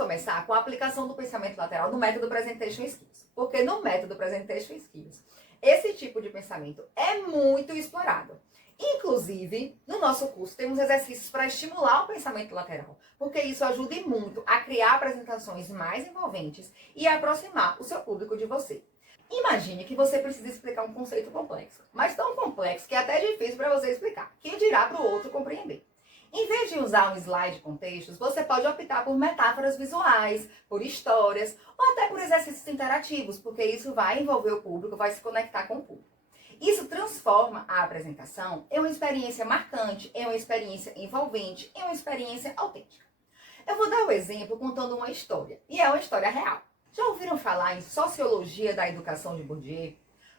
começar com a aplicação do pensamento lateral no método Presentation Skills. Porque no método Presentation Skills, esse tipo de pensamento é muito explorado. Inclusive, no nosso curso, temos exercícios para estimular o pensamento lateral, porque isso ajuda muito a criar apresentações mais envolventes e a aproximar o seu público de você. Imagine que você precisa explicar um conceito complexo, mas tão complexo que é até difícil para você explicar. Quem dirá para o outro compreender? Em vez de usar um slide com textos, você pode optar por metáforas visuais, por histórias ou até por exercícios interativos, porque isso vai envolver o público, vai se conectar com o público. Isso transforma a apresentação em uma experiência marcante, em uma experiência envolvente, em uma experiência autêntica. Eu vou dar o exemplo contando uma história, e é uma história real. Já ouviram falar em Sociologia da Educação de Bourdieu?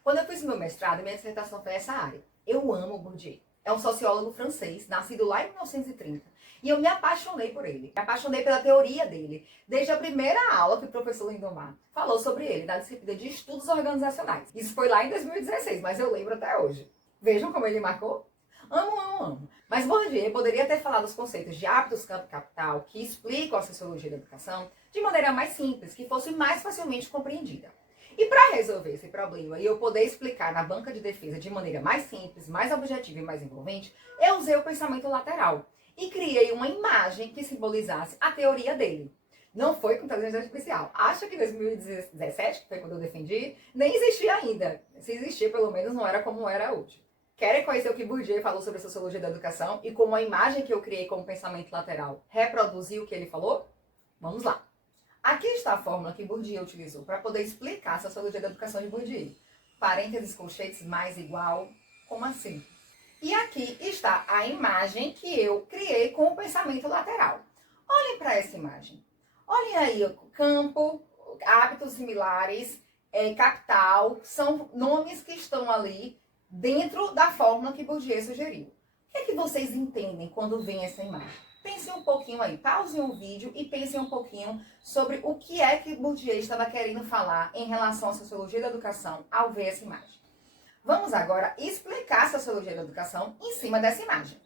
Quando eu fiz meu mestrado, minha dissertação foi essa área. Eu amo Bourdieu. É um sociólogo francês, nascido lá em 1930. E eu me apaixonei por ele. Me apaixonei pela teoria dele. Desde a primeira aula que o professor Lindomar falou sobre ele, na disciplina de estudos organizacionais. Isso foi lá em 2016, mas eu lembro até hoje. Vejam como ele marcou. Amo. Mas Bourdieu poderia ter falado os conceitos de hábitos, campo e capital, que explicam a sociologia da educação, de maneira mais simples, que fosse mais facilmente compreendida. E para resolver esse problema e eu poder explicar na banca de defesa de maneira mais simples, mais objetiva e mais envolvente, eu usei o pensamento lateral e criei uma imagem que simbolizasse a teoria dele. Não foi com inteligência artificial. Acho que em 2017, que foi quando eu defendi, nem existia ainda. Se existia, pelo menos não era como era hoje. Querem conhecer o que Bourdieu falou sobre a sociologia da educação e como a imagem que eu criei como pensamento lateral reproduziu o que ele falou? Vamos lá. Aqui está a fórmula que Bourdieu utilizou para poder explicar a sociologia da educação de Bourdieu. Parênteses, colchetes, mais igual, como assim? E aqui está a imagem que eu criei com o pensamento lateral. Olhem para essa imagem. Olhem aí o campo, hábitos similares, capital, são nomes que estão ali dentro da fórmula que Bourdieu sugeriu. O que é que vocês entendem quando veem essa imagem? Pensem um pouquinho aí, pausem o vídeo e pensem um pouquinho sobre o que é que Bourdieu estava querendo falar em relação à sociologia da educação ao ver essa imagem. Vamos agora explicar a sociologia da educação em cima dessa imagem.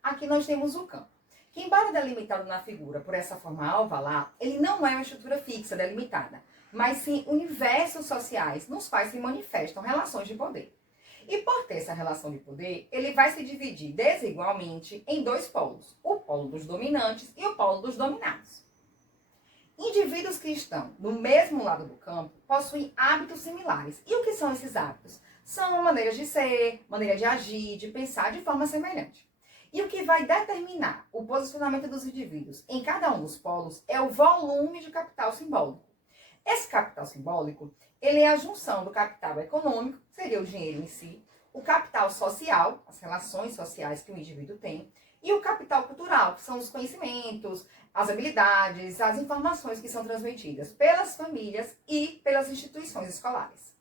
Aqui nós temos o campo, que embora delimitado na figura por essa forma ovalar, ele não é uma estrutura fixa delimitada, mas sim universos sociais nos quais se manifestam relações de poder. E por ter essa relação de poder, ele vai se dividir desigualmente em dois polos, o polo dos dominantes e o polo dos dominados. Indivíduos que estão no mesmo lado do campo possuem hábitos similares. E o que são esses hábitos? São maneiras de ser, maneira de agir, de pensar de forma semelhante. E o que vai determinar o posicionamento dos indivíduos em cada um dos polos é o volume de capital simbólico. Esse capital simbólico, ele é a junção do capital econômico, seria o dinheiro em si, o capital social, as relações sociais que o indivíduo tem, e o capital cultural, que são os conhecimentos, as habilidades, as informações que são transmitidas pelas famílias e pelas instituições escolares.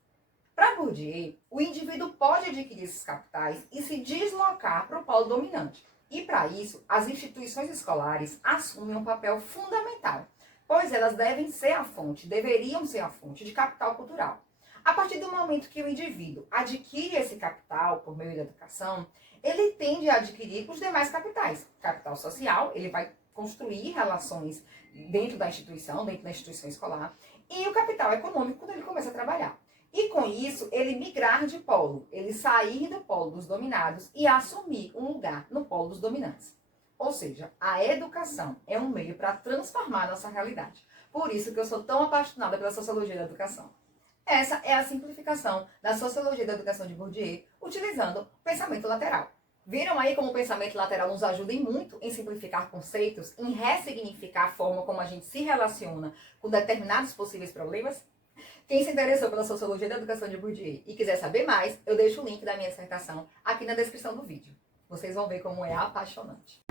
Para Bourdieu, o indivíduo pode adquirir esses capitais e se deslocar para o polo dominante. E para isso, as instituições escolares assumem um papel fundamental, pois elas deveriam ser a fonte de capital cultural. A partir do momento que o indivíduo adquire esse capital por meio da educação, ele tende a adquirir os demais capitais. Capital social, ele vai construir relações dentro da instituição escolar, e o capital econômico quando ele começa a trabalhar. E com isso, ele migrar de polo, ele sair do polo dos dominados e assumir um lugar no polo dos dominantes. Ou seja, a educação é um meio para transformar a nossa realidade. Por isso que eu sou tão apaixonada pela sociologia da educação. Essa é a simplificação da sociologia da educação de Bourdieu, utilizando o pensamento lateral. Viram aí como o pensamento lateral nos ajuda muito em simplificar conceitos, em ressignificar a forma como a gente se relaciona com determinados possíveis problemas? Quem se interessou pela sociologia da educação de Bourdieu e quiser saber mais, eu deixo o link da minha dissertação aqui na descrição do vídeo. Vocês vão ver como é apaixonante.